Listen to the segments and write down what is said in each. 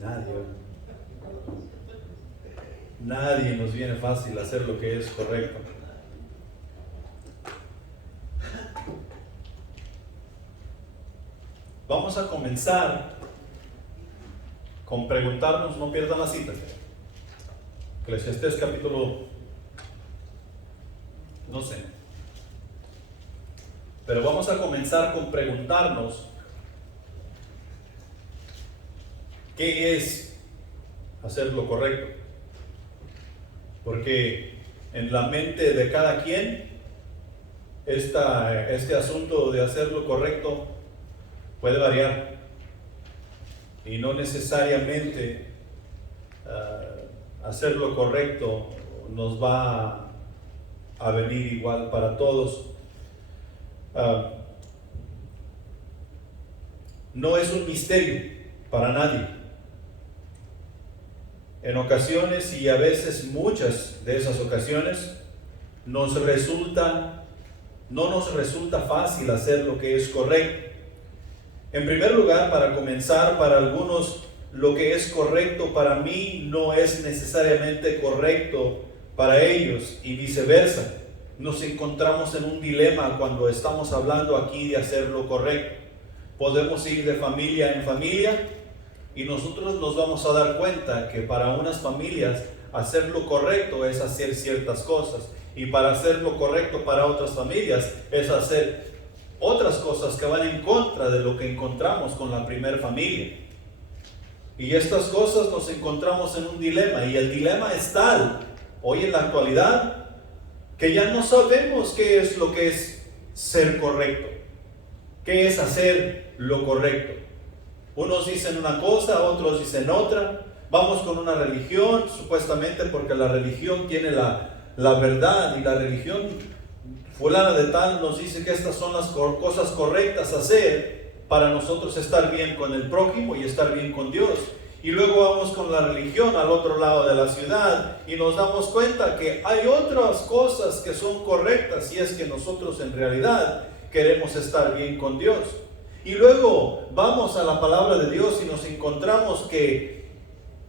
Nadie. Nadie nos viene fácil hacer lo que es correcto. Vamos a comenzar con preguntarnos, no pierdan la cita. Eclesiastés capítulo 12. Pero vamos a comenzar con preguntarnos qué es hacer lo correcto. Porque en la mente de cada quien este asunto de hacer lo correcto puede variar y no necesariamente hacer lo correcto nos va a venir igual para todos. No es un misterio para nadie. En ocasiones, y a veces muchas de esas ocasiones, no nos resulta fácil hacer lo que es correcto. En primer lugar, para comenzar, para algunos lo que es correcto para mí no es necesariamente correcto para ellos y viceversa. Nos encontramos en un dilema cuando estamos hablando aquí de hacer lo correcto. Podemos ir de familia en familia y nosotros nos vamos a dar cuenta que para unas familias hacer lo correcto es hacer ciertas cosas y para hacer lo correcto para otras familias es hacer otras cosas que van en contra de lo que encontramos con la primera familia. Y estas cosas nos encontramos en un dilema, y el dilema es tal hoy en la actualidad que ya no sabemos qué es lo que es ser correcto, qué es hacer lo correcto. Unos dicen una cosa, otros dicen otra. Vamos con una religión, supuestamente porque la religión tiene la verdad, y la religión fulana de tal nos dice que estas son las cosas correctas a hacer para nosotros estar bien con el prójimo y estar bien con Dios. Y luego vamos con la religión al otro lado de la ciudad y nos damos cuenta que hay otras cosas que son correctas, y es que nosotros en realidad queremos estar bien con Dios. Y luego vamos a la palabra de Dios y nos encontramos que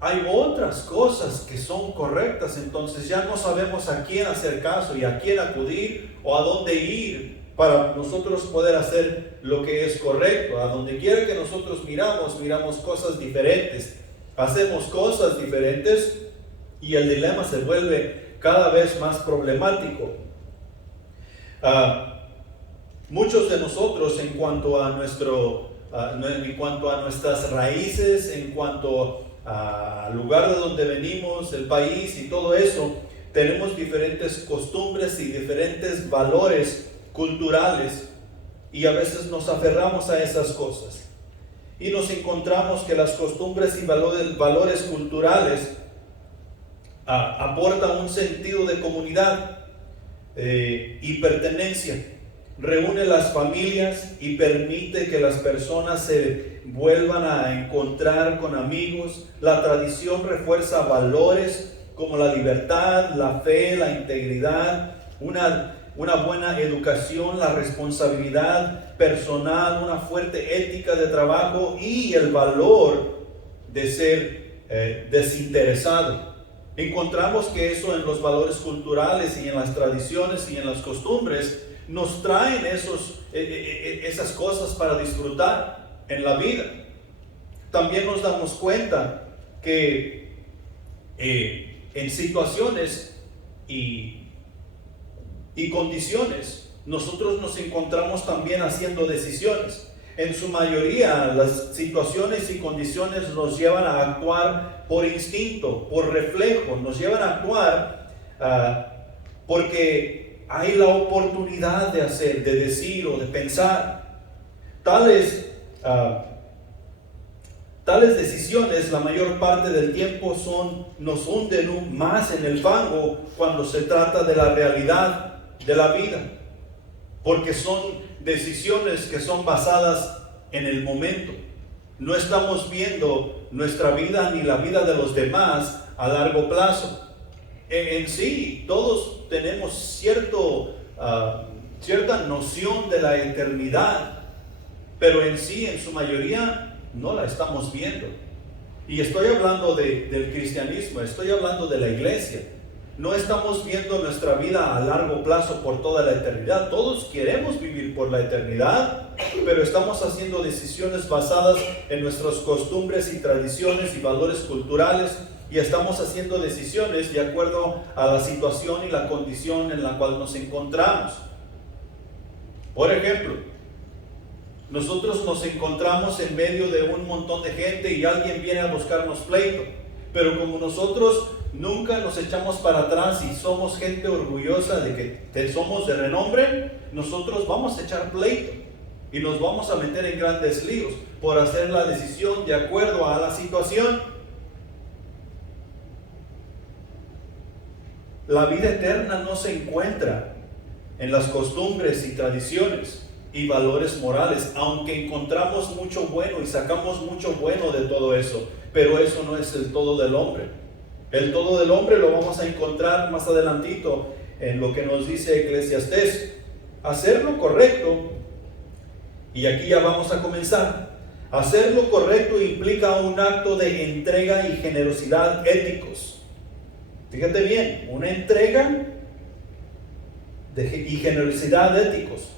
hay otras cosas que son correctas. Entonces ya no sabemos a quién hacer caso y a quién acudir o a dónde ir para nosotros poder hacer lo que es correcto. A donde quiera que nosotros miramos cosas diferentes, hacemos cosas diferentes, y el dilema se vuelve cada vez más problemático. Muchos de nosotros, en cuanto a nuestras raíces, en cuanto al lugar de donde venimos, el país y todo eso, tenemos diferentes costumbres y diferentes valores culturales, y a veces nos aferramos a esas cosas y nos encontramos que las costumbres y valores culturales aportan un sentido de comunidad y pertenencia. Reúne las familias y permite que las personas se vuelvan a encontrar con amigos. La tradición refuerza valores como la libertad, la fe, la integridad, una buena educación, la responsabilidad personal, una fuerte ética de trabajo y el valor de ser desinteresado. Encontramos que eso en los valores culturales y en las tradiciones y en las costumbres nos traen esas cosas para disfrutar en la vida. También nos damos cuenta que en situaciones y condiciones nosotros nos encontramos también haciendo decisiones. En su mayoría las situaciones y condiciones nos llevan a actuar por instinto, por reflejo, nos llevan a actuar porque hay la oportunidad de hacer, de decir o de pensar. Tales decisiones la mayor parte del tiempo nos hunden más en el fango cuando se trata de la realidad de la vida, porque son decisiones que son basadas en el momento. No estamos viendo nuestra vida ni la vida de los demás a largo plazo. En sí, todos tenemos cierta noción de la eternidad, pero en sí, en su mayoría, no la estamos viendo. Y estoy hablando del cristianismo, estoy hablando de la iglesia. No estamos viendo nuestra vida a largo plazo por toda la eternidad. Todos queremos vivir por la eternidad, pero estamos haciendo decisiones basadas en nuestras costumbres y tradiciones y valores culturales, y estamos haciendo decisiones de acuerdo a la situación y la condición en la cual nos encontramos. Por ejemplo, nosotros nos encontramos en medio de un montón de gente y alguien viene a buscarnos pleito, pero como nosotros nunca nos echamos para atrás y somos gente orgullosa de que somos de renombre, nosotros vamos a echar pleito y nos vamos a meter en grandes líos por hacer la decisión de acuerdo a la situación. La vida eterna no se encuentra en las costumbres y tradiciones y valores morales, aunque encontramos mucho bueno y sacamos mucho bueno de todo eso, pero eso no es el todo del hombre. El todo del hombre lo vamos a encontrar más adelantito en lo que nos dice Eclesiastés. Hacer lo correcto, y aquí ya vamos a comenzar. Hacer lo correcto implica un acto de entrega y generosidad éticos. Fíjate bien, una entrega y generosidad éticos.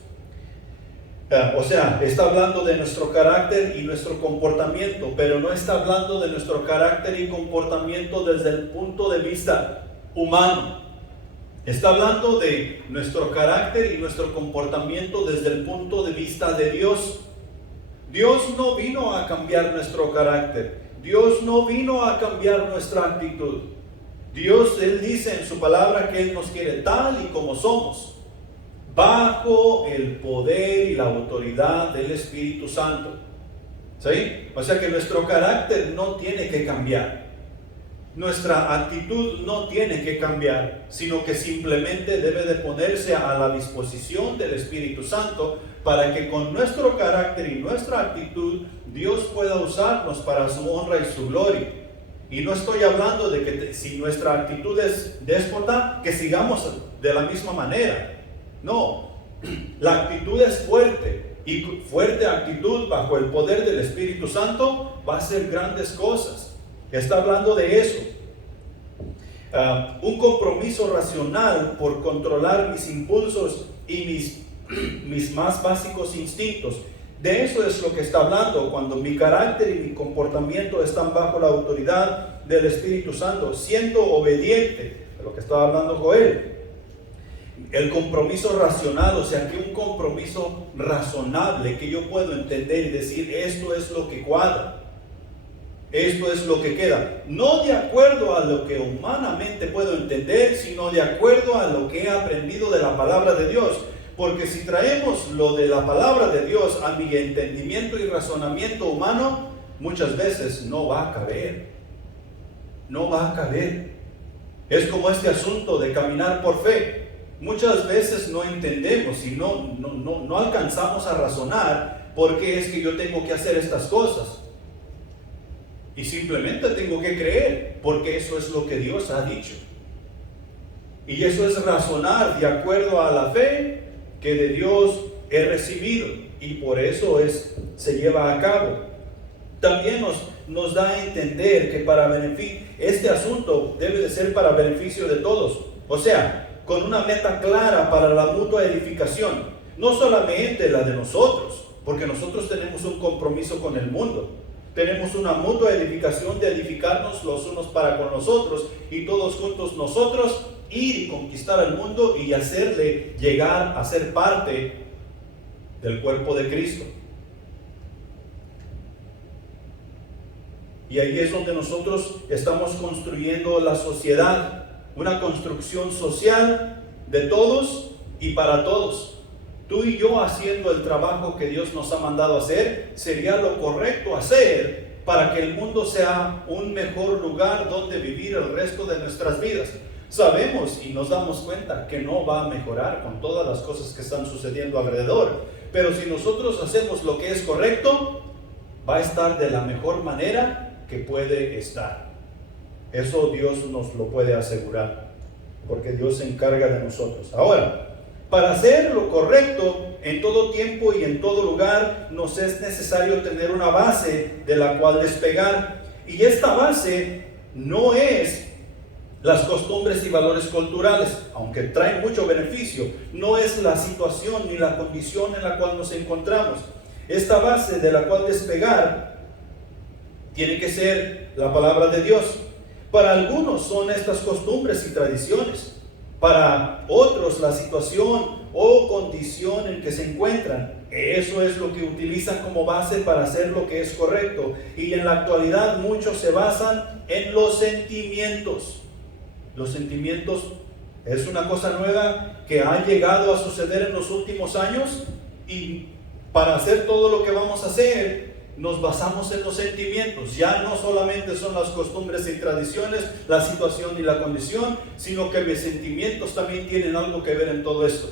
O sea, está hablando de nuestro carácter y nuestro comportamiento, pero no está hablando de nuestro carácter y comportamiento desde el punto de vista humano. Está hablando de nuestro carácter y nuestro comportamiento desde el punto de vista de Dios. Dios no vino a cambiar nuestro carácter. Dios no vino a cambiar nuestra actitud. Dios, Él dice en su palabra que Él nos quiere tal y como somos, bajo el poder y la autoridad del Espíritu Santo. ¿Sí? O sea que nuestro carácter no tiene que cambiar. Nuestra actitud no tiene que cambiar, sino que simplemente debe de ponerse a la disposición del Espíritu Santo para que con nuestro carácter y nuestra actitud Dios pueda usarnos para su honra y su gloria. Y no estoy hablando de que si nuestra actitud es déspota, que sigamos de la misma manera. No, la actitud es fuerte, y fuerte actitud bajo el poder del Espíritu Santo va a hacer grandes cosas. Está hablando de eso. Un compromiso racional por controlar mis impulsos y mis más básicos instintos. De eso es lo que está hablando cuando mi carácter y mi comportamiento están bajo la autoridad del Espíritu Santo, siendo obediente, de lo que estaba hablando Joel. El compromiso racional, o sea, que un compromiso razonable que yo puedo entender y decir, esto es lo que cuadra, esto es lo que queda, no de acuerdo a lo que humanamente puedo entender, sino de acuerdo a lo que he aprendido de la palabra de Dios. Porque si traemos lo de la palabra de Dios a mi entendimiento y razonamiento humano, muchas veces no va a caber. No va a caber. Es como este asunto de caminar por fe. Muchas veces no entendemos y no alcanzamos a razonar por qué es que yo tengo que hacer estas cosas. Y simplemente tengo que creer, porque eso es lo que Dios ha dicho. Y eso es razonar de acuerdo a la fe que de Dios he recibido, y por eso se lleva a cabo. También nos da a entender que este asunto debe de ser para beneficio de todos, o sea, con una meta clara para la mutua edificación, no solamente la de nosotros, porque nosotros tenemos un compromiso con el mundo, tenemos una mutua edificación de edificarnos los unos para con los otros, y todos juntos nosotros ir y conquistar al mundo y hacerle llegar a ser parte del cuerpo de Cristo. Y ahí es donde nosotros estamos construyendo la sociedad, una construcción social de todos y para todos. Tú y yo haciendo el trabajo que Dios nos ha mandado hacer, sería lo correcto hacer para que el mundo sea un mejor lugar donde vivir el resto de nuestras vidas. Sabemos y nos damos cuenta que no va a mejorar con todas las cosas que están sucediendo alrededor, pero si nosotros hacemos lo que es correcto, va a estar de la mejor manera que puede estar. Eso Dios nos lo puede asegurar, porque Dios se encarga de nosotros. Ahora, para hacer lo correcto en todo tiempo y en todo lugar, nos es necesario tener una base de la cual despegar. Y esta base no es las costumbres y valores culturales, aunque traen mucho beneficio, no es la situación ni la condición en la cual nos encontramos. Esta base de la cual despegar tiene que ser la palabra de Dios. Para algunos son estas costumbres y tradiciones. Para otros la situación o condición en que se encuentran. Eso es lo que utilizan como base para hacer lo que es correcto. Y en la actualidad muchos se basan en los sentimientos. Los sentimientos es una cosa nueva que ha llegado a suceder en los últimos años, y para hacer todo lo que vamos a hacer nos basamos en los sentimientos. Ya no solamente son las costumbres y tradiciones, la situación y la condición, sino que mis sentimientos también tienen algo que ver en todo esto.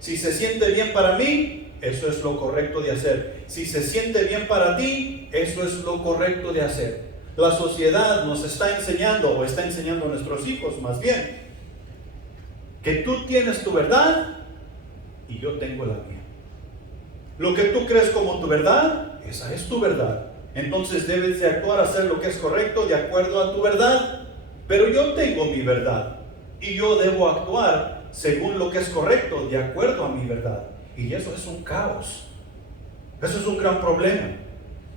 Si se siente bien para mí, eso es lo correcto de hacer. Si se siente bien para ti, eso es lo correcto de hacer. La sociedad nos está enseñando, o está enseñando a nuestros hijos más bien, que tú tienes tu verdad y yo tengo la mía. Lo que tú crees como tu verdad, esa es tu verdad. Entonces debes de actuar, hacer lo que es correcto de acuerdo a tu verdad. Pero yo tengo mi verdad y yo debo actuar según lo que es correcto de acuerdo a mi verdad. Y eso es un caos. Eso es un gran problema.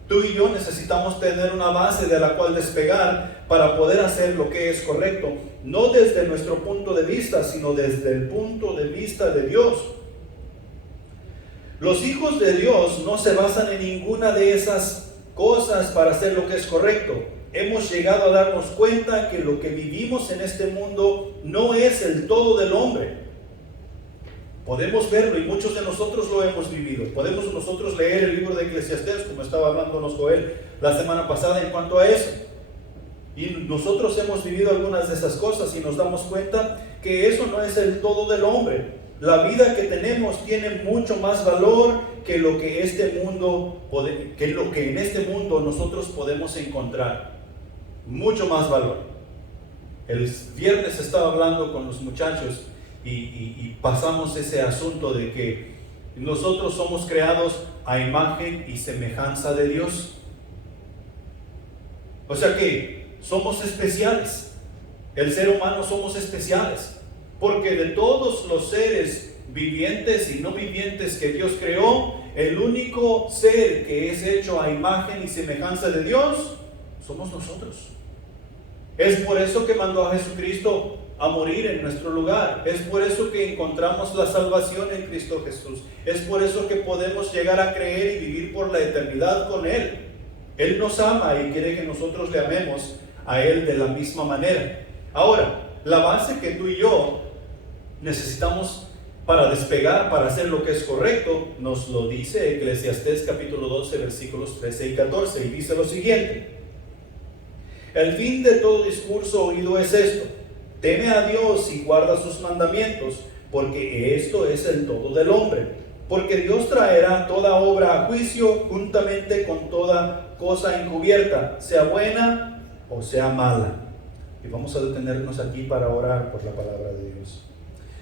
Tú y yo necesitamos tener una base de la cual despegar para poder hacer lo que es correcto, no desde nuestro punto de vista, sino desde el punto de vista de Dios. Los hijos de Dios no se basan en ninguna de esas cosas para hacer lo que es correcto. Hemos llegado a darnos cuenta que lo que vivimos en este mundo no es el todo del hombre. Podemos verlo y muchos de nosotros lo hemos vivido. Podemos nosotros leer el libro de Eclesiastés, como estaba hablándonos Joel la semana pasada en cuanto a eso. Y nosotros hemos vivido algunas de esas cosas y nos damos cuenta que eso no es el todo del hombre. La vida que tenemos tiene mucho más valor que lo que en este mundo nosotros podemos encontrar. Mucho más valor. El viernes estaba hablando con los muchachos y pasamos ese asunto de que nosotros somos creados a imagen y semejanza de Dios. O sea que somos especiales. El ser humano somos especiales, porque de todos los seres vivientes y no vivientes que Dios creó, el único ser que es hecho a imagen y semejanza de Dios somos nosotros. Es por eso que mandó a Jesucristo a morir en nuestro lugar. Es por eso que encontramos la salvación en Cristo Jesús. Es por eso que podemos llegar a creer y vivir por la eternidad con Él. Él nos ama y quiere que nosotros le amemos a Él de la misma manera. Ahora, la base que tú y yo necesitamos para despegar, para hacer lo que es correcto, nos lo dice Eclesiastés capítulo 12, versículos 13 y 14, y dice lo siguiente: el fin de todo discurso oído es esto: teme a Dios y guarda sus mandamientos, porque esto es el todo del hombre. Porque Dios traerá toda obra a juicio juntamente con toda cosa encubierta, sea buena o sea mala. Y vamos a detenernos aquí para orar por la palabra de Dios.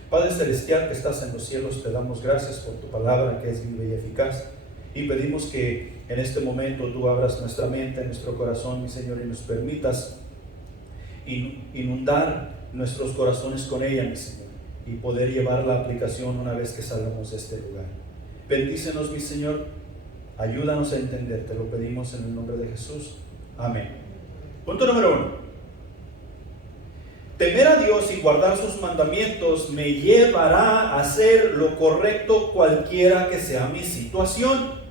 Padre Celestial que estás en los cielos, te damos gracias por tu palabra que es viva y eficaz. Y pedimos que en este momento tú abras nuestra mente, nuestro corazón, mi Señor, y nos permitas inundar nuestros corazones con ella, mi Señor, y poder llevar la aplicación una vez que salgamos de este lugar. Bendícenos, mi Señor, ayúdanos a entender, te lo pedimos en el nombre de Jesús. Amén. Punto número 1. Temer a Dios y guardar sus mandamientos me llevará a hacer lo correcto cualquiera que sea mi situación.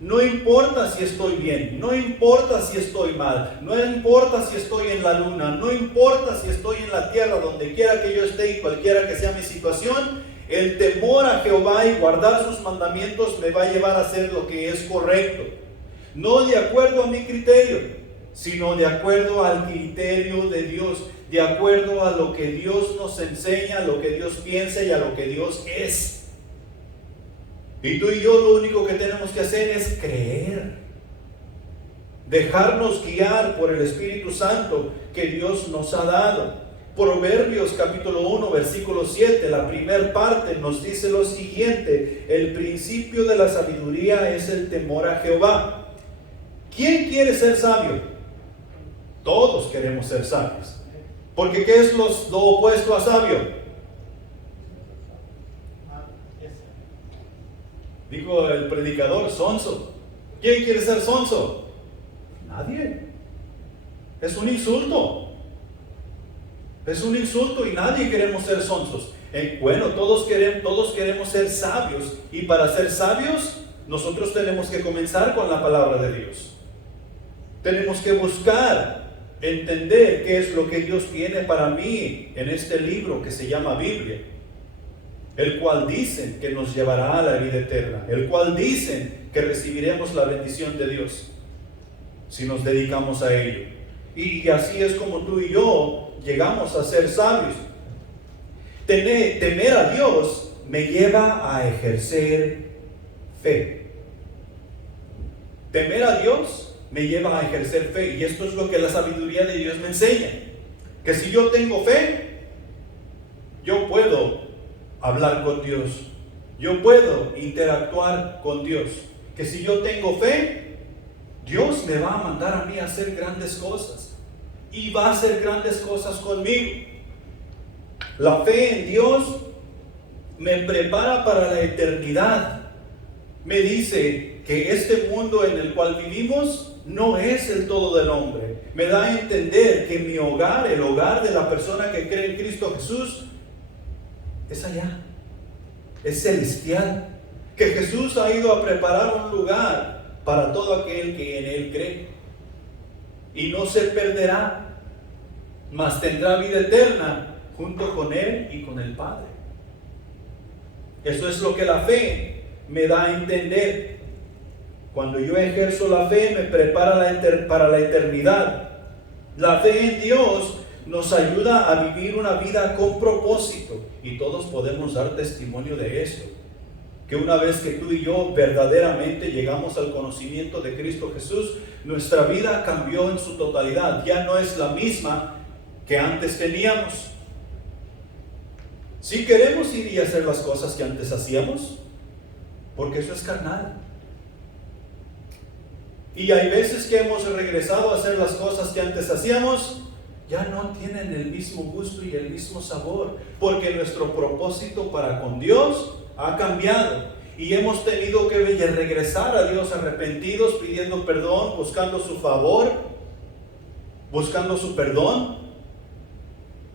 No importa si estoy bien, no importa si estoy mal, no importa si estoy en la luna, no importa si estoy en la tierra, donde quiera que yo esté y cualquiera que sea mi situación, el temor a Jehová y guardar sus mandamientos me va a llevar a hacer lo que es correcto. No de acuerdo a mi criterio, sino de acuerdo al criterio de Dios, de acuerdo a lo que Dios nos enseña, a lo que Dios piensa y a lo que Dios es. Y tú y yo lo único que tenemos que hacer es creer, dejarnos guiar por el Espíritu Santo que Dios nos ha dado. Proverbios capítulo 1 versículo 7, la primera parte nos dice lo siguiente: el principio de la sabiduría es el temor a Jehová. ¿Quién quiere ser sabio? Todos queremos ser sabios. Porque ¿qué es lo opuesto a sabio? Dijo el predicador, sonso. ¿Quién quiere ser sonso? Nadie. Es un insulto. Es un insulto y nadie queremos ser sonsos. Bueno, todos queremos ser sabios. Y para ser sabios, nosotros tenemos que comenzar con la palabra de Dios. Tenemos que buscar entender qué es lo que Dios tiene para mí en este libro que se llama Biblia, el cual dicen que nos llevará a la vida eterna, el cual dicen que recibiremos la bendición de Dios si nos dedicamos a ello. Y así es como tú y yo llegamos a ser sabios. Temer a Dios me lleva a ejercer fe. Temer a Dios me lleva a ejercer fe, y esto es lo que la sabiduría de Dios me enseña, que si yo tengo fe, yo puedo hablar con Dios, yo puedo interactuar con Dios, que si yo tengo fe, Dios me va a mandar a mí a hacer grandes cosas, y va a hacer grandes cosas conmigo. La fe en Dios me prepara para la eternidad. Me dice que este mundo en el cual vivimos no es el todo del hombre. Me da a entender que mi hogar, el hogar de la persona que cree en Cristo Jesús, es allá, es celestial. Que Jesús ha ido a preparar un lugar para todo aquel que en Él cree. Y no se perderá, mas tendrá vida eterna junto con Él y con el Padre. Eso es lo que la fe me da a entender. Cuando yo ejerzo la fe, me prepara para la eternidad. La fe en Dios nos ayuda a vivir una vida con propósito, y todos podemos dar testimonio de eso. Que una vez que tú y yo verdaderamente llegamos al conocimiento de Cristo Jesús, nuestra vida cambió en su totalidad. Ya no es la misma que antes teníamos. Si queremos ir y hacer las cosas que antes hacíamos, porque eso es carnal. Y hay veces que hemos regresado a hacer las cosas que antes hacíamos, ya no tienen el mismo gusto y el mismo sabor, porque nuestro propósito para con Dios ha cambiado, y hemos tenido que regresar a Dios arrepentidos, pidiendo perdón, buscando su favor, buscando su perdón,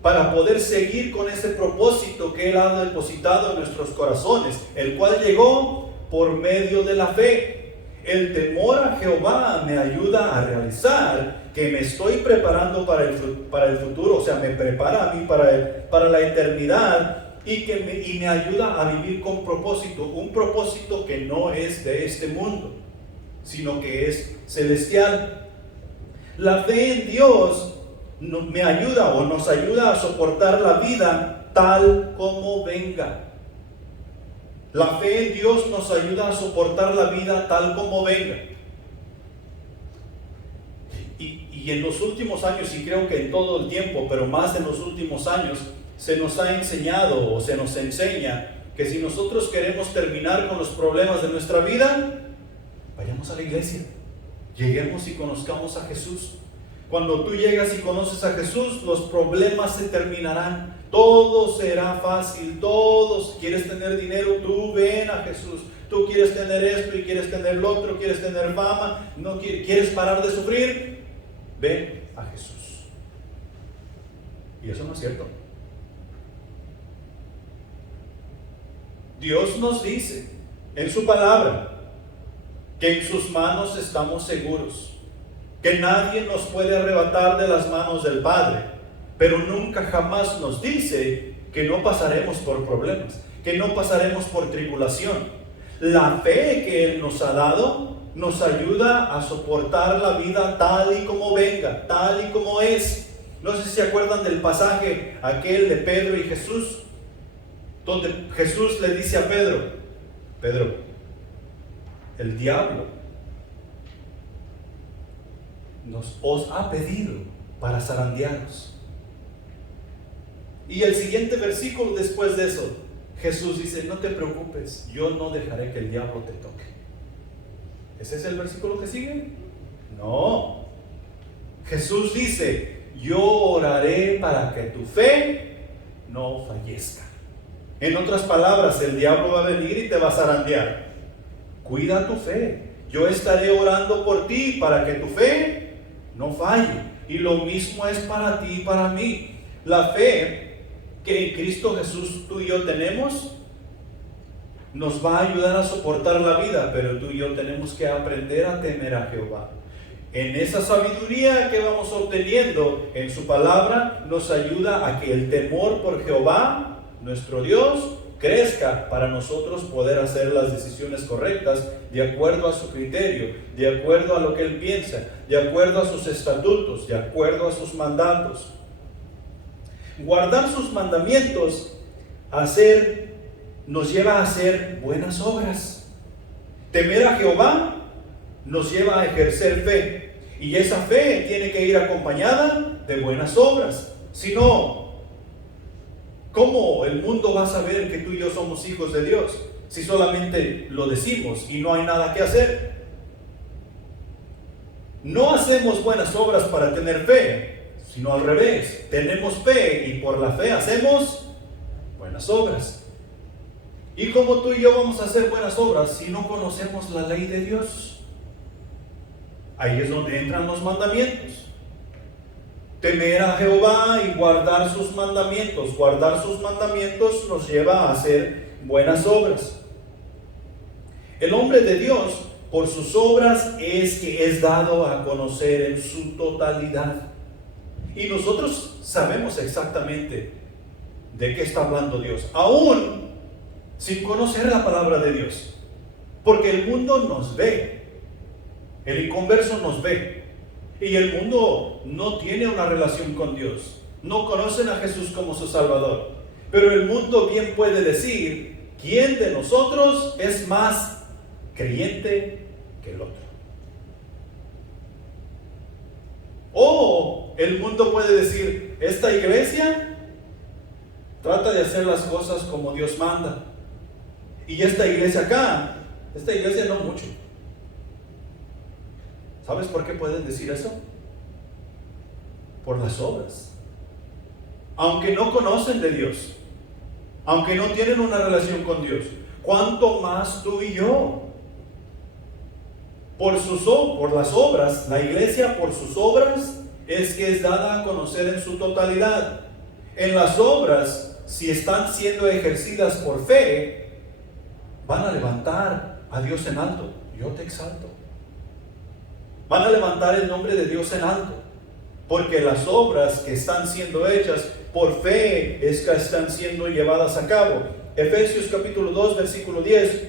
para poder seguir con ese propósito que Él ha depositado en nuestros corazones, el cual llegó por medio de la fe. El temor a Jehová me ayuda a realizar que me estoy preparando para el futuro, o sea, me prepara a mí para la eternidad, y me ayuda a vivir con propósito, un propósito que no es de este mundo, sino que es celestial. La fe en Dios me ayuda o nos ayuda a soportar la vida tal como venga. La fe en Dios nos ayuda a soportar la vida tal como venga. Y en los últimos años, y creo que en todo el tiempo, pero más en los últimos años, se nos ha enseñado o se nos enseña que si nosotros queremos terminar con los problemas de nuestra vida, vayamos a la iglesia, lleguemos y conozcamos a Jesús. Cuando tú llegas y conoces a Jesús, los problemas se terminarán. Todo será fácil. Todos, quieres tener dinero, tú ven a Jesús. Tú quieres tener esto y quieres tener lo otro, quieres tener fama, no quieres parar de sufrir, ven a Jesús. Y eso no es cierto. Dios nos dice en su palabra que en sus manos estamos seguros, que nadie nos puede arrebatar de las manos del Padre, pero nunca jamás nos dice que no pasaremos por problemas, que no pasaremos por tribulación. La fe que Él nos ha dado nos ayuda a soportar la vida tal y como venga, tal y como es. No sé si se acuerdan del pasaje aquel de Pedro y Jesús, donde Jesús le dice a Pedro: Pedro, el diablo os ha pedido para zarandearos. Y el siguiente versículo después de eso, Jesús dice: no te preocupes, yo no dejaré que el diablo te toque. ¿Ese es el versículo que sigue? No. Jesús dice, yo oraré para que tu fe no fallezca. En otras palabras, el diablo va a venir y te va a zarandear. Cuida tu fe. Yo estaré orando por ti para que tu fe no falle. Y lo mismo es para ti y para mí. La fe que en Cristo Jesús tú y yo tenemos nos va a ayudar a soportar la vida, pero tú y yo tenemos que aprender a temer a Jehová. En esa sabiduría que vamos obteniendo en su palabra, nos ayuda a que el temor por Jehová, nuestro Dios, crezca para nosotros poder hacer las decisiones correctas de acuerdo a su criterio, de acuerdo a lo que Él piensa, de acuerdo a sus estatutos, de acuerdo a sus mandatos. Guardar sus mandamientos nos lleva a hacer buenas obras. Temer a Jehová nos lleva a ejercer fe, y esa fe tiene que ir acompañada de buenas obras. Si no, ¿cómo el mundo va a saber que tú y yo somos hijos de Dios si solamente lo decimos y no hay nada que hacer? No hacemos buenas obras para tener fe, sino al revés. Tenemos fe y por la fe hacemos buenas obras. ¿Y cómo tú y yo vamos a hacer buenas obras si no conocemos la ley de Dios? Ahí es donde entran los mandamientos. Temer a Jehová y guardar sus mandamientos. Guardar sus mandamientos nos lleva a hacer buenas obras. El hombre de Dios, por sus obras, es que es dado a conocer en su totalidad. Y nosotros sabemos exactamente de qué está hablando Dios, aún sin conocer la palabra de Dios. Porque el mundo nos ve. El inconverso nos ve. Y el mundo no tiene una relación con Dios. No conocen a Jesús como su Salvador. Pero el mundo bien puede decir, ¿quién de nosotros es más creyente que el otro? O el mundo puede decir, esta iglesia trata de hacer las cosas como Dios manda. Y esta iglesia acá, esta iglesia no mucho. ¿Sabes por qué pueden decir eso? Por las obras. Aunque no conocen de Dios, aunque no tienen una relación con Dios, ¿cuánto más tú y yo? Por las obras, la iglesia por sus obras es que es dada a conocer en su totalidad. En las obras, si están siendo ejercidas por fe, van a levantar a Dios en alto. Yo te exalto. Van a levantar el nombre de Dios en alto, porque las obras que están siendo hechas por fe es que están siendo llevadas a cabo. Efesios capítulo 2 versículo 10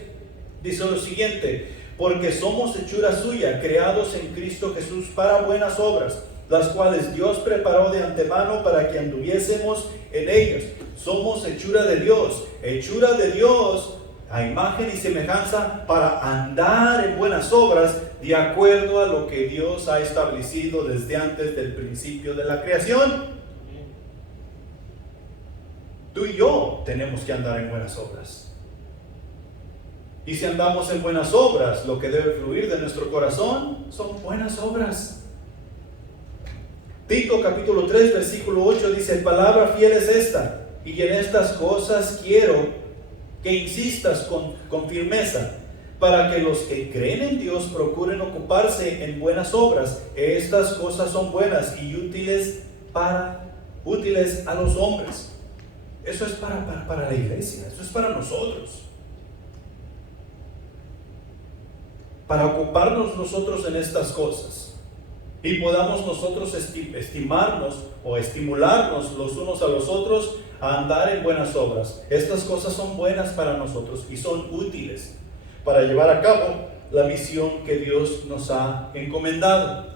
dice lo siguiente: porque somos hechura suya, creados en Cristo Jesús para buenas obras, las cuales Dios preparó de antemano para que anduviésemos en ellas. Somos hechura de Dios a imagen y semejanza, para andar en buenas obras de acuerdo a lo que Dios ha establecido desde antes del principio de la creación. Tú y yo tenemos que andar en buenas obras. Y si andamos en buenas obras, lo que debe fluir de nuestro corazón son buenas obras. Tito capítulo 3 versículo 8 dice: palabra fiel es esta, y en estas cosas quiero que insistas con firmeza, para que los que creen en Dios procuren ocuparse en buenas obras. Estas cosas son buenas y útiles a los hombres. Eso es para la iglesia, eso es para nosotros. Para ocuparnos nosotros en estas cosas y podamos nosotros estimarnos o estimularnos los unos a los otros a andar en buenas obras. Estas cosas son buenas para nosotros y son útiles para llevar a cabo la misión que Dios nos ha encomendado.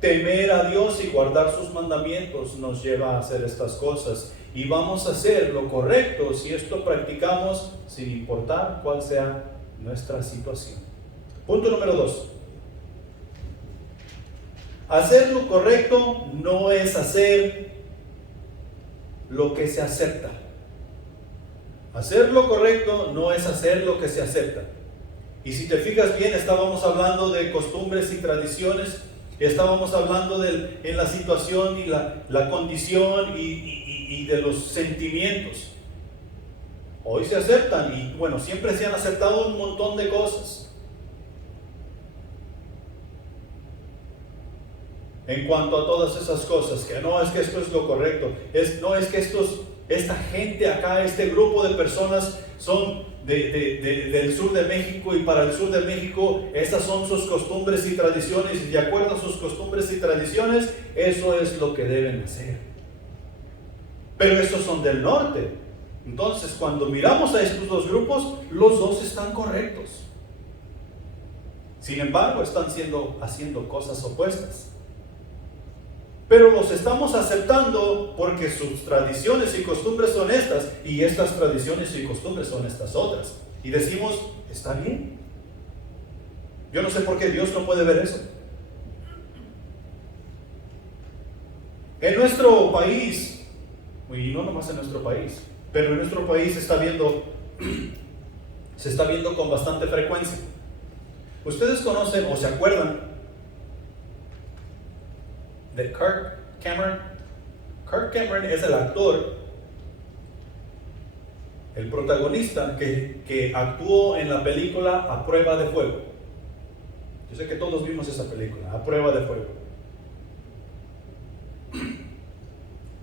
Temer a Dios y guardar sus mandamientos nos lleva a hacer estas cosas, y vamos a hacer lo correcto si esto practicamos sin importar cuál sea nuestra situación. Punto número 2. Hacer lo correcto no es hacer lo que se acepta. Hacer lo correcto no es hacer lo que se acepta. Y si te fijas bien, estábamos hablando de costumbres y tradiciones, Estábamos hablando en la situación y la condición y de los sentimientos. Hoy se aceptan y bueno, siempre se han aceptado un montón de cosas. En cuanto a todas esas cosas, que no es que esto es lo correcto, no es que esta gente acá, este grupo de personas son del sur de México y para el sur de México estas son sus costumbres y tradiciones y de acuerdo a sus costumbres y tradiciones, eso es lo que deben hacer. Pero estos son del norte. Entonces, cuando miramos a estos dos grupos, los dos están correctos. Sin embargo, están haciendo cosas opuestas. Pero los estamos aceptando porque sus tradiciones y costumbres son estas y estas tradiciones y costumbres son estas otras. Y decimos, está bien. Yo no sé por qué Dios no puede ver eso. En nuestro país, y no nomás en nuestro país, pero en nuestro país se está viendo con bastante frecuencia. ¿Ustedes conocen o se acuerdan de Kirk Cameron? Kirk Cameron es el actor, el protagonista que actuó en la película A Prueba de Fuego. Yo sé que todos vimos esa película, A Prueba de Fuego.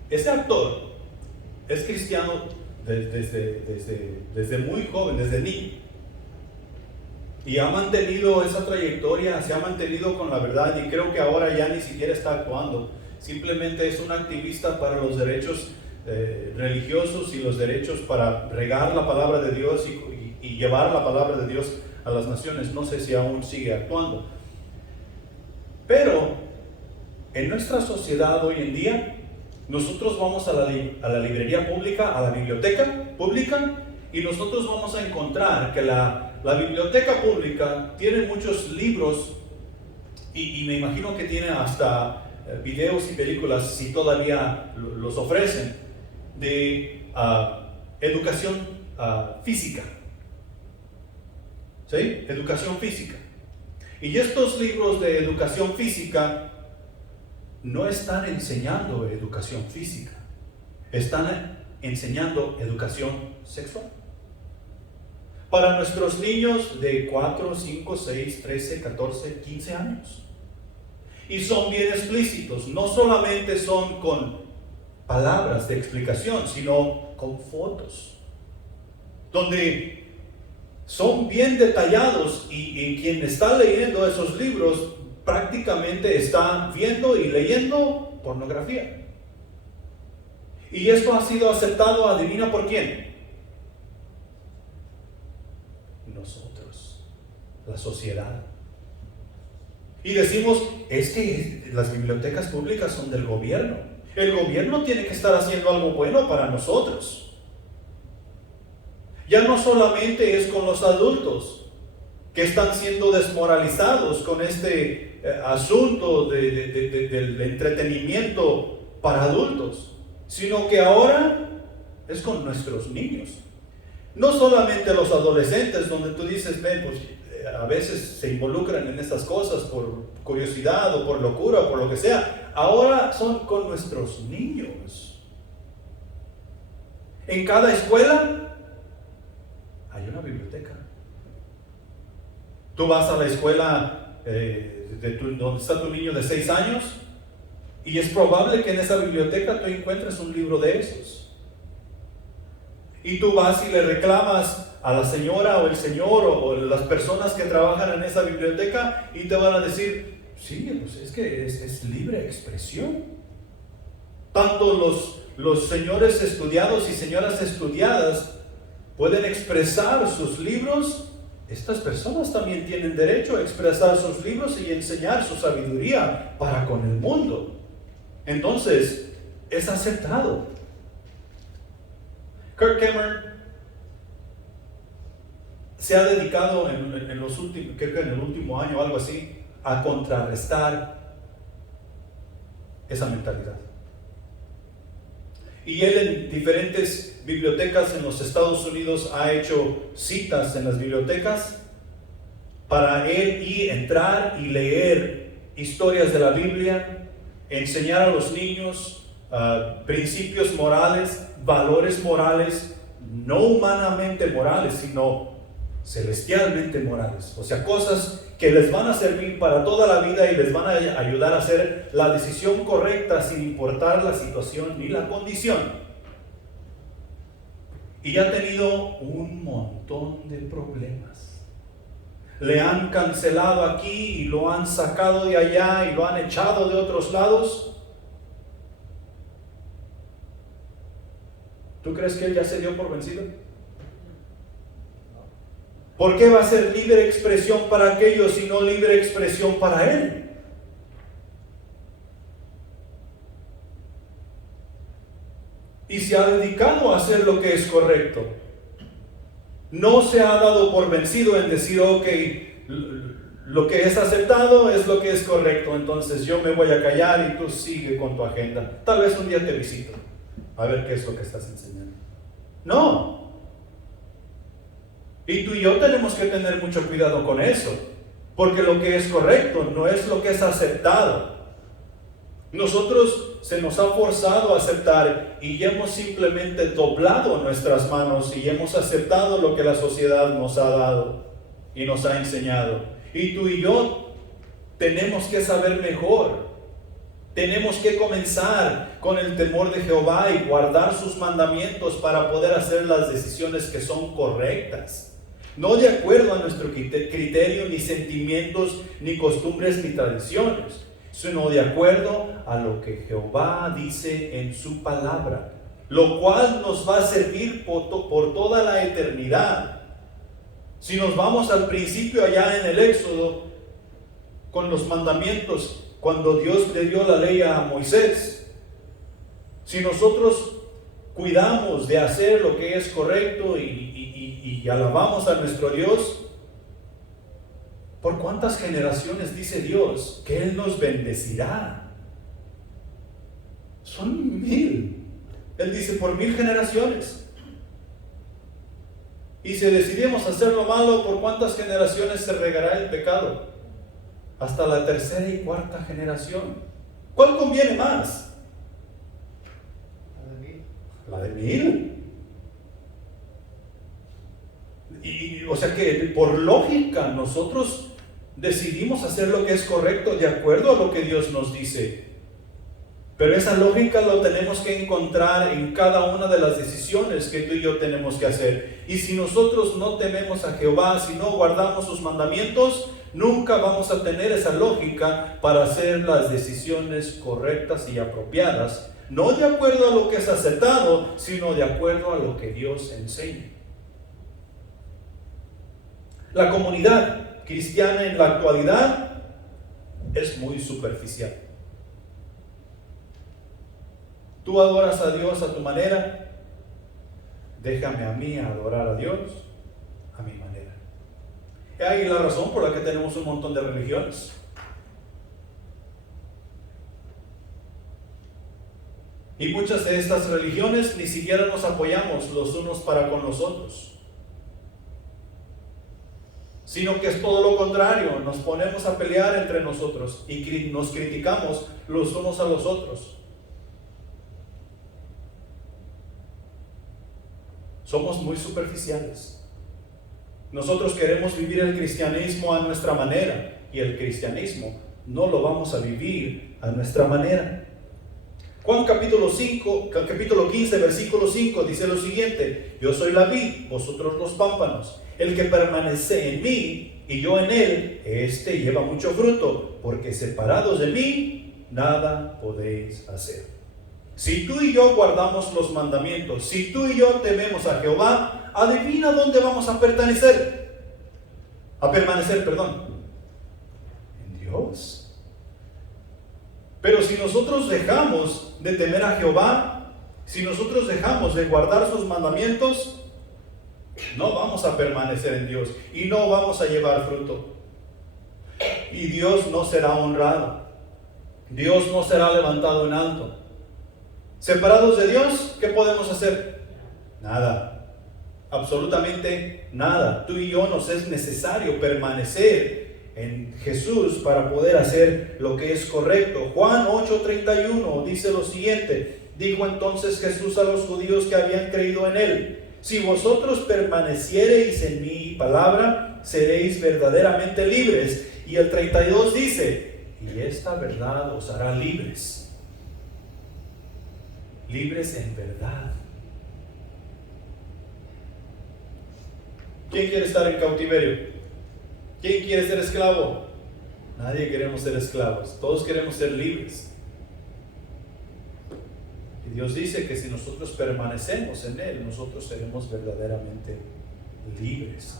Ese actor es cristiano desde muy joven, desde niño. Y ha mantenido esa trayectoria, se ha mantenido con la verdad y creo que ahora ya ni siquiera está actuando. Simplemente es un activista para los derechos religiosos y los derechos para regar la palabra de Dios y llevar la palabra de Dios a las naciones. No sé si aún sigue actuando. Pero en nuestra sociedad hoy en día, nosotros vamos a la librería pública, a la biblioteca pública, y nosotros vamos a encontrar que la biblioteca pública tiene muchos libros y me imagino que tiene hasta videos y películas, si todavía los ofrecen, de educación física. ¿Sí? Educación física. Y estos libros de educación física no están enseñando educación física, están enseñando educación sexual. Para nuestros niños de 4, 5, 6, 13, 14, 15 años. Y son bien explícitos, no solamente son con palabras de explicación, sino con fotos, donde son bien detallados y quien está leyendo esos libros prácticamente está viendo y leyendo pornografía. Y esto ha sido aceptado, adivina por quién. Nosotros, la sociedad. Y decimos, es que las bibliotecas públicas son del gobierno. El gobierno tiene que estar haciendo algo bueno para nosotros. Ya no solamente es con los adultos que están siendo desmoralizados con este asunto del entretenimiento para adultos, sino que ahora es con nuestros niños. No solamente los adolescentes, donde tú dices, ven, pues a veces se involucran en estas cosas por curiosidad o por locura o por lo que sea. Ahora son con nuestros niños. En cada escuela hay una biblioteca. Tú vas a la escuela donde está tu niño de 6 años y es probable que en esa biblioteca tú encuentres un libro de esos. Y tú vas y le reclamas a la señora o el señor o las personas que trabajan en esa biblioteca y te van a decir, sí, pues es que es libre expresión. Tanto los señores estudiados y señoras estudiadas pueden expresar sus libros. Estas personas también tienen derecho a expresar sus libros y enseñar su sabiduría para con el mundo. Entonces, es aceptado. Kirk Cameron se ha dedicado en los últimos, creo que en el último año o algo así, a contrarrestar esa mentalidad. Y él en diferentes bibliotecas en los Estados Unidos ha hecho citas en las bibliotecas para él entrar y leer historias de la Biblia, enseñar a los niños principios morales, valores morales, no humanamente morales, sino celestialmente morales. O sea, cosas que les van a servir para toda la vida y les van a ayudar a hacer la decisión correcta sin importar la situación ni la condición. Y ha tenido un montón de problemas. Le han cancelado aquí y lo han sacado de allá y lo han echado de otros lados. ¿Tú crees que él ya se dio por vencido? ¿Por qué va a ser libre expresión para aquellos y no libre expresión para él? Y se ha dedicado a hacer lo que es correcto. No se ha dado por vencido en decir, ok, lo que es aceptado es lo que es correcto, entonces yo me voy a callar y tú sigue con tu agenda. Tal vez un día te visito, a ver qué es lo que estás enseñando. No. Y tú y yo tenemos que tener mucho cuidado con eso, porque lo que es correcto no es lo que es aceptado. Nosotros se nos ha forzado a aceptar y hemos simplemente doblado nuestras manos y hemos aceptado lo que la sociedad nos ha dado y nos ha enseñado. Y tú y yo tenemos que saber mejor. Tenemos que comenzar con el temor de Jehová y guardar sus mandamientos para poder hacer las decisiones que son correctas. No de acuerdo a nuestro criterio, ni sentimientos, ni costumbres, ni tradiciones, sino de acuerdo a lo que Jehová dice en su palabra, lo cual nos va a servir por toda la eternidad. Si nos vamos al principio allá en el Éxodo, con los mandamientos, cuando Dios le dio la ley a Moisés, si nosotros cuidamos de hacer lo que es correcto y alabamos a nuestro Dios, ¿por cuántas generaciones dice Dios que Él nos bendecirá? Son 1000. Él dice por 1000 generaciones. Y si decidimos hacer lo malo, ¿por cuántas generaciones se regará el pecado? Hasta la 3ª y 4ª generación. ¿Cuál conviene más? La de 1000. Y, o sea que por lógica nosotros decidimos hacer lo que es correcto de acuerdo a lo que Dios nos dice. Pero esa lógica lo tenemos que encontrar en cada una de las decisiones que tú y yo tenemos que hacer. Y si nosotros no tememos a Jehová, si no guardamos sus mandamientos, nunca vamos a tener esa lógica para hacer las decisiones correctas y apropiadas. No de acuerdo a lo que es aceptado, sino de acuerdo a lo que Dios enseña. La comunidad cristiana en la actualidad es muy superficial. Tú adoras a Dios a tu manera, déjame a mí adorar a Dios a mi manera. Y ahí la razón por la que tenemos un montón de religiones. Y muchas de estas religiones ni siquiera nos apoyamos los unos para con los otros, sino que es todo lo contrario, nos ponemos a pelear entre nosotros y nos criticamos los unos a los otros. Somos muy superficiales. Nosotros queremos vivir el cristianismo a nuestra manera y el cristianismo no lo vamos a vivir a nuestra manera. Juan capítulo 15, versículo 5 dice lo siguiente: yo soy la vid, vosotros los pámpanos. El que permanece en mí y yo en él, este lleva mucho fruto, porque separados de mí, nada podéis hacer. Si tú y yo guardamos los mandamientos, si tú y yo tememos a Jehová, adivina dónde vamos a permanecer. En Dios. Pero si nosotros dejamos de temer a Jehová, si nosotros dejamos de guardar sus mandamientos, no vamos a permanecer en Dios y no vamos a llevar fruto. Y Dios no será honrado. Dios no será levantado en alto. Separados de Dios, ¿qué podemos hacer? Nada. Absolutamente nada. Tú y yo nos es necesario permanecer en Jesús para poder hacer lo que es correcto. Juan 8:31 dice lo siguiente: dijo entonces Jesús a los judíos que habían creído en él: si vosotros permaneciereis en mi palabra, seréis verdaderamente libres. Y el 32 dice: y esta verdad os hará libres. Libres en verdad. ¿Quién quiere estar en cautiverio? ¿Quién quiere ser esclavo? Nadie queremos ser esclavos. Todos queremos ser libres. Y Dios dice que si nosotros permanecemos en Él, nosotros seremos verdaderamente libres.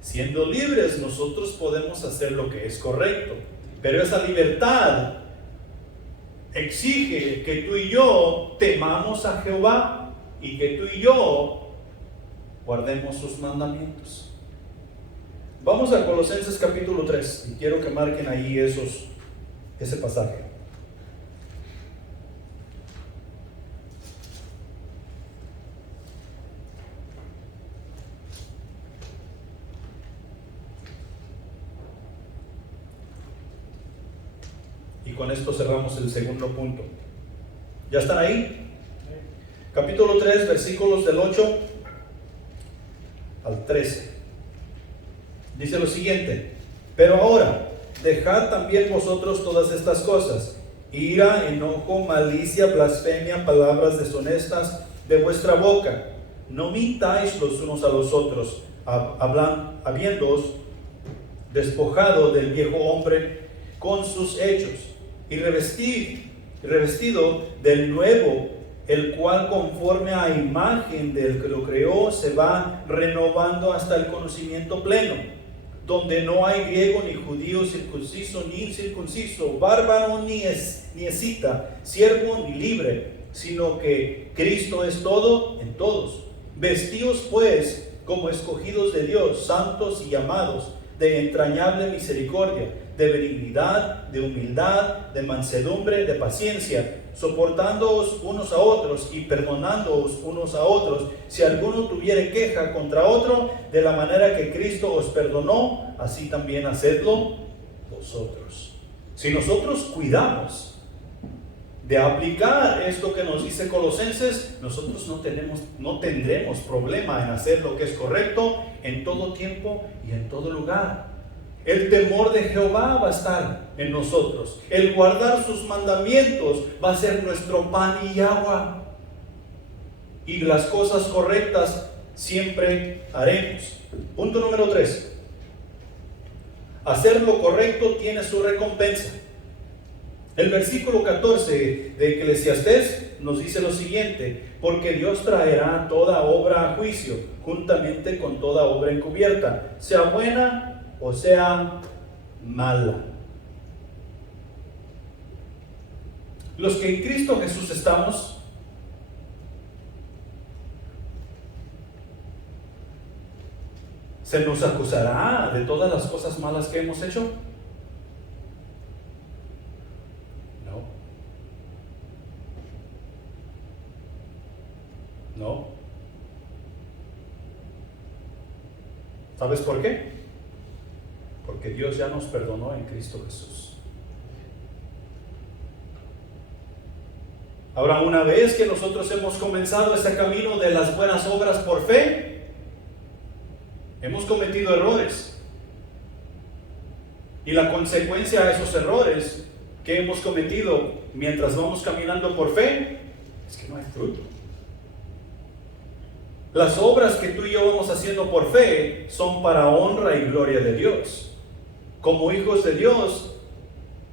Siendo libres, nosotros podemos hacer lo que es correcto. Pero esa libertad exige que tú y yo temamos a Jehová y que tú y yo guardemos sus mandamientos. Vamos a Colosenses capítulo 3 y quiero que marquen ahí ese pasaje. Y con esto cerramos el segundo punto. ¿Ya están ahí? Capítulo 3, versículos del 8 al 13. Dice lo siguiente: pero ahora, dejad también vosotros todas estas cosas: ira, enojo, malicia, blasfemia, palabras deshonestas de vuestra boca. No mintáis los unos a los otros, habiéndoos despojado del viejo hombre con sus hechos, y revestido del nuevo, el cual conforme a imagen del que lo creó se va renovando hasta el conocimiento pleno, donde no hay griego ni judío, circunciso ni incircunciso, bárbaro ni escita, siervo ni libre, sino que Cristo es todo en todos. Vestíos pues como escogidos de Dios, santos y llamados, de entrañable misericordia, de benignidad, de humildad, de mansedumbre, de paciencia, soportándoos unos a otros y perdonándoos unos a otros, si alguno tuviere queja contra otro, de la manera que Cristo os perdonó, así también hacedlo vosotros. Si nosotros cuidamos de aplicar esto que nos dice Colosenses, nosotros no tendremos problema en hacer lo que es correcto en todo tiempo y en todo lugar. El temor de Jehová va a estar en nosotros. El guardar sus mandamientos va a ser nuestro pan y agua. Y las cosas correctas siempre haremos. Punto número 3. Hacer lo correcto tiene su recompensa. El versículo 14 de Eclesiastés nos dice lo siguiente: porque Dios traerá toda obra a juicio, juntamente con toda obra encubierta, sea buena o sea mala. Los que en Cristo Jesús estamos, ¿se nos acusará de todas las cosas malas que hemos hecho? No. ¿Sabes por qué? Porque Dios ya nos perdonó en Cristo Jesús. Ahora, una vez que nosotros hemos comenzado este camino de las buenas obras por fe, hemos cometido errores. Y la consecuencia a esos errores que hemos cometido mientras vamos caminando por fe es que no hay fruto. Las obras que tú y yo vamos haciendo por fe son para honra y gloria de Dios. Como hijos de Dios,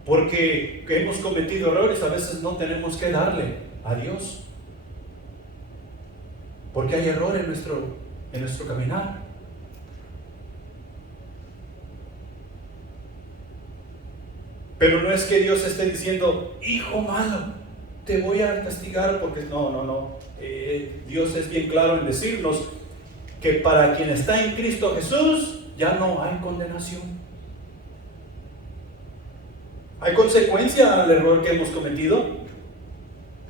porque hemos cometido errores, a veces no tenemos que darle a Dios, porque hay error en nuestro caminar. Pero no es que Dios esté diciendo: hijo malo, te voy a castigar, porque no. Dios es bien claro en decirnos que para quien está en Cristo Jesús ya no hay condenación. Hay consecuencia al error que hemos cometido,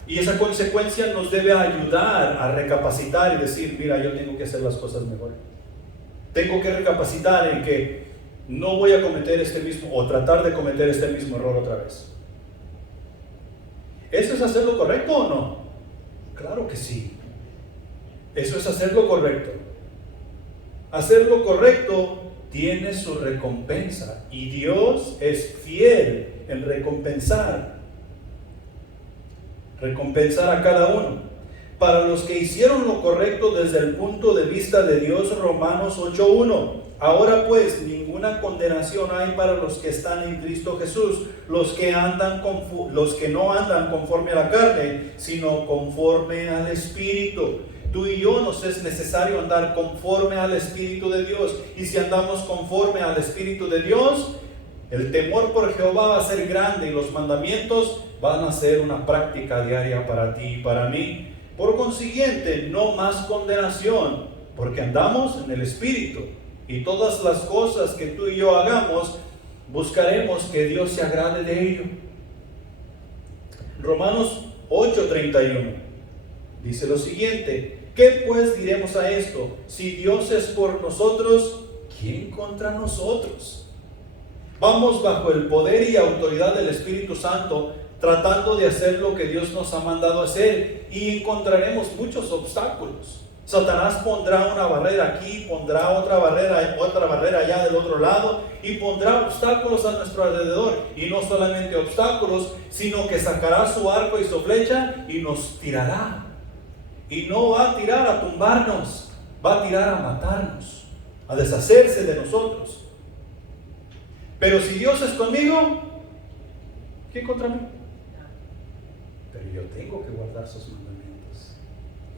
y esa consecuencia nos debe ayudar a recapacitar y decir: mira, yo tengo que hacer las cosas mejor. Tengo que recapacitar en que no voy a cometer este mismo o tratar de cometer este mismo error otra vez. ¿Eso es hacer lo correcto o no? Claro que sí. Eso es hacer lo correcto. Hacer lo correcto tiene su recompensa y Dios es fiel en recompensar a cada uno. Para los que hicieron lo correcto desde el punto de vista de Dios, Romanos 8:1. Ahora pues, ninguna condenación hay para los que están en Cristo Jesús, los que no andan conforme a la carne, sino conforme al Espíritu. Tú y yo nos es necesario andar conforme al Espíritu de Dios. Y si andamos conforme al Espíritu de Dios, el temor por Jehová va a ser grande y los mandamientos van a ser una práctica diaria para ti y para mí. Por consiguiente, no más condenación, porque andamos en el Espíritu. Y todas las cosas que tú y yo hagamos, buscaremos que Dios se agrade de ello. Romanos 8:31 dice lo siguiente: ¿qué pues diremos a esto? Si Dios es por nosotros, ¿quién contra nosotros? Vamos bajo el poder y autoridad del Espíritu Santo, tratando de hacer lo que Dios nos ha mandado hacer, y encontraremos muchos obstáculos. Satanás pondrá una barrera aquí, pondrá otra barrera allá del otro lado, y pondrá obstáculos a nuestro alrededor. Y no solamente obstáculos, sino que sacará su arco y su flecha y nos tirará. Y no va a tirar a tumbarnos, va a tirar a matarnos, a deshacerse de nosotros. Pero si Dios es conmigo, ¿quién contra mí? Pero yo tengo que guardar sus mandamientos.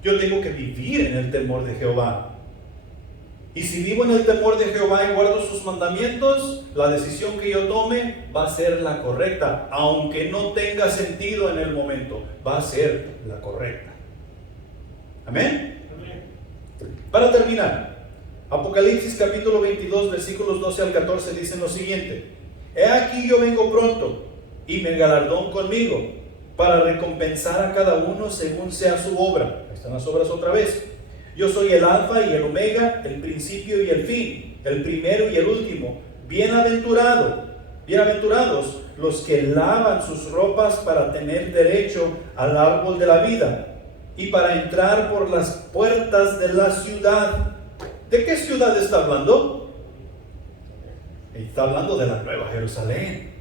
Yo tengo que vivir en el temor de Jehová. Y si vivo en el temor de Jehová y guardo sus mandamientos, la decisión que yo tome va a ser la correcta. Aunque no tenga sentido en el momento, va a ser la correcta. ¿Amén? Amén. Para terminar, Apocalipsis capítulo 22, versículos 12 al 14 dicen lo siguiente: He aquí yo vengo pronto, y mi galardón conmigo, para recompensar a cada uno según sea su obra. Ahí están las obras otra vez. Yo soy el Alfa y el Omega, el principio y el fin, el primero y el último. Bienaventurados los que lavan sus ropas para tener derecho al árbol de la vida y para entrar por las puertas de la ciudad. ¿De qué ciudad está hablando? Está hablando de la Nueva Jerusalén.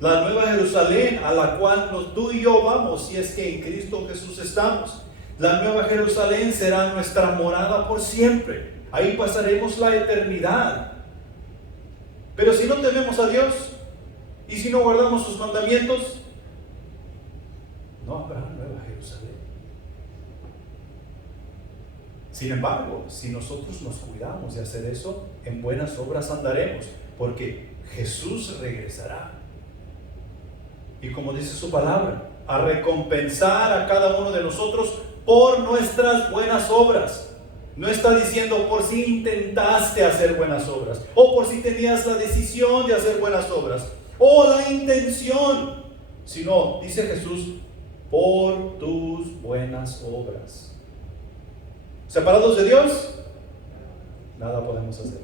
La Nueva Jerusalén a la cual tú y yo vamos, si es que en Cristo Jesús estamos. La Nueva Jerusalén será nuestra morada por siempre. Ahí pasaremos la eternidad. Pero si no tememos a Dios y si no guardamos sus mandamientos, no habrá Nueva Jerusalén. Sin embargo, si nosotros nos cuidamos de hacer eso, en buenas obras andaremos, porque Jesús regresará. Y como dice su palabra, a recompensar a cada uno de nosotros por nuestras buenas obras. No está diciendo por si intentaste hacer buenas obras, o por si tenías la decisión de hacer buenas obras, o la intención, sino, dice Jesús, por tus buenas obras. Separados de Dios, nada podemos hacer.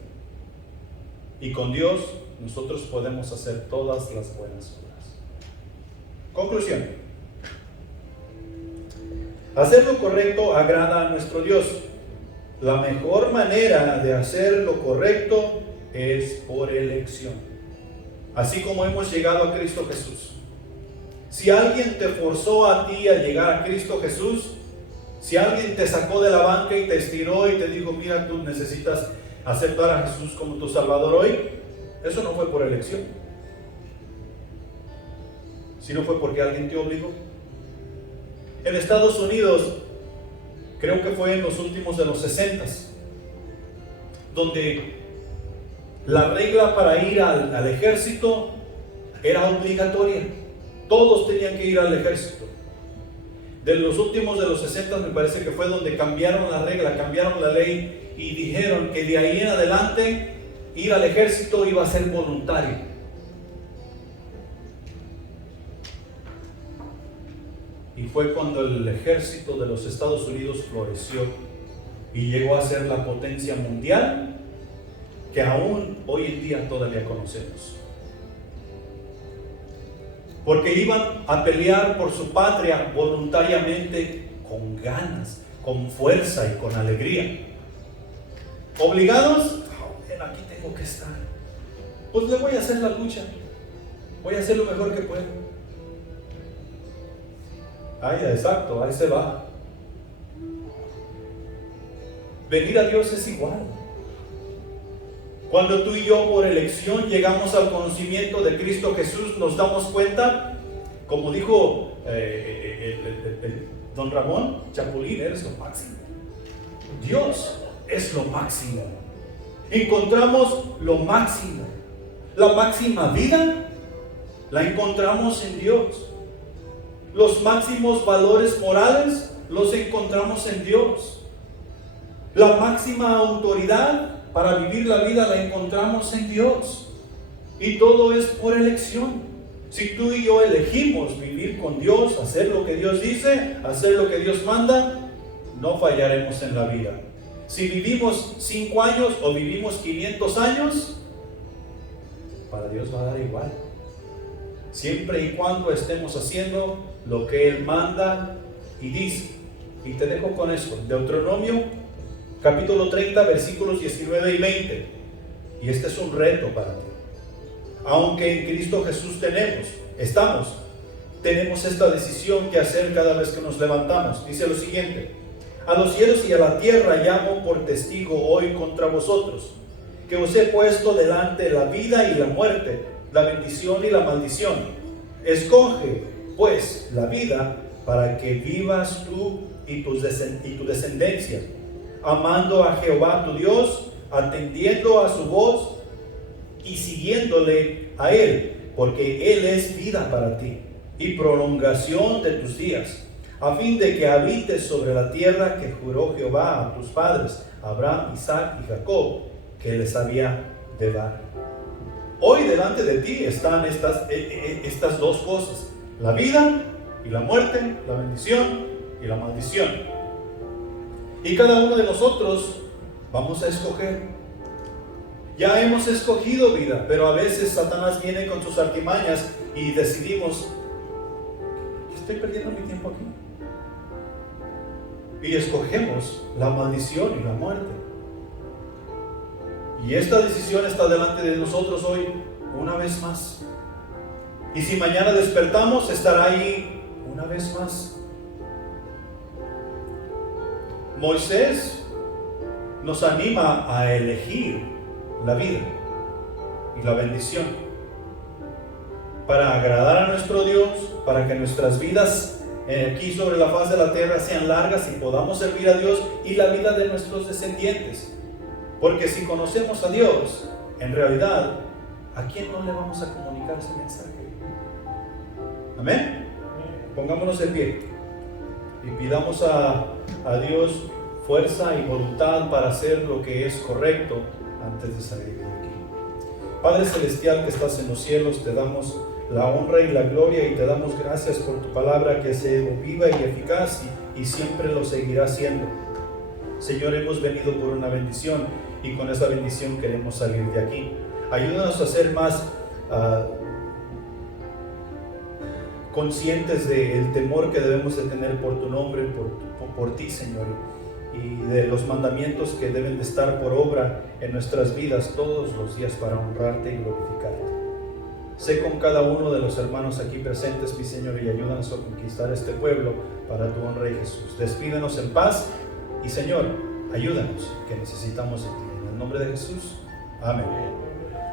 Y con Dios, nosotros podemos hacer todas las buenas obras. Conclusión: hacer lo correcto agrada a nuestro Dios. La mejor manera de hacer lo correcto es por elección, así como hemos llegado a Cristo Jesús. Si alguien te forzó a ti a llegar a Cristo Jesús, si alguien te sacó de la banca y te estiró y te dijo: mira, tú necesitas aceptar a Jesús como tu Salvador hoy, eso no fue por elección, sino fue porque alguien te obligó. En Estados Unidos, creo que fue en los últimos de los 60s, donde la regla para ir al ejército era obligatoria. Todos tenían que ir al ejército. De los últimos de los 60 me parece que fue donde cambiaron la regla, cambiaron la ley y dijeron que de ahí en adelante ir al ejército iba a ser voluntario. Y fue cuando el ejército de los Estados Unidos floreció y llegó a ser la potencia mundial que aún hoy en día todavía conocemos. Porque iban a pelear por su patria voluntariamente, con ganas, con fuerza y con alegría. ¿Obligados? Aquí tengo que estar. Pues le voy a hacer la lucha. Voy a hacer lo mejor que puedo. Exacto, ahí se va. Venir a Dios es igual. Cuando tú y yo por elección llegamos al conocimiento de Cristo Jesús, nos damos cuenta, como dijo don Ramón Chapulín, eres lo máximo. Dios es lo máximo. Encontramos lo máximo. La máxima vida la encontramos en Dios. Los máximos valores morales los encontramos en Dios. La máxima autoridad para vivir la vida la encontramos en Dios. Y todo es por elección. Si tú y yo elegimos vivir con Dios, hacer lo que Dios dice, hacer lo que Dios manda, no fallaremos en la vida. Si vivimos 5 años o vivimos 500 años, para Dios va a dar igual. Siempre y cuando estemos haciendo lo que Él manda y dice. Y te dejo con esto. Deuteronomio capítulo 30, versículos 19 y 20. Y este es un reto para ti. Aunque en Cristo Jesús tenemos esta decisión que hacer cada vez que nos levantamos. Dice lo siguiente: a los cielos y a la tierra llamo por testigo hoy contra vosotros, que os he puesto delante la vida y la muerte, la bendición y la maldición. Escoge pues la vida para que vivas tú y tu descendencia, amando a Jehová tu Dios, atendiendo a su voz y siguiéndole a Él, porque Él es vida para ti y prolongación de tus días, a fin de que habites sobre la tierra que juró Jehová a tus padres, Abraham, Isaac y Jacob, que les había de dar. Hoy delante de ti están estas dos cosas: la vida y la muerte, la bendición y la maldición. Y cada uno de nosotros vamos a escoger. Ya hemos escogido vida, pero a veces Satanás viene con sus artimañas y decidimos: estoy perdiendo mi tiempo aquí. Y escogemos la maldición y la muerte. Y esta decisión está delante de nosotros hoy, una vez más. Y si mañana despertamos, estará ahí una vez más. Moisés nos anima a elegir la vida y la bendición para agradar a nuestro Dios, para que nuestras vidas aquí sobre la faz de la tierra sean largas y podamos servir a Dios y la vida de nuestros descendientes. Porque si conocemos a Dios, en realidad, ¿a quién no le vamos a comunicar ese mensaje? Amén. Pongámonos de pie y pidamos a Dios fuerza y voluntad para hacer lo que es correcto antes de salir de aquí. Padre celestial que estás en los cielos, te damos la honra y la gloria y te damos gracias por tu palabra, que es viva y eficaz y siempre lo seguirá siendo. Señor, hemos venido por una bendición y con esa bendición queremos salir de aquí. Ayúdanos a ser más conscientes del temor que debemos de tener por tu nombre, por ti, Señor, y de los mandamientos que deben de estar por obra en nuestras vidas todos los días para honrarte y glorificarte. Sé con cada uno de los hermanos aquí presentes, mi Señor, y ayúdanos a conquistar este pueblo para tu honra y Jesús. Despídenos en paz y, Señor, ayúdanos, que necesitamos de ti. En el nombre de Jesús, amén.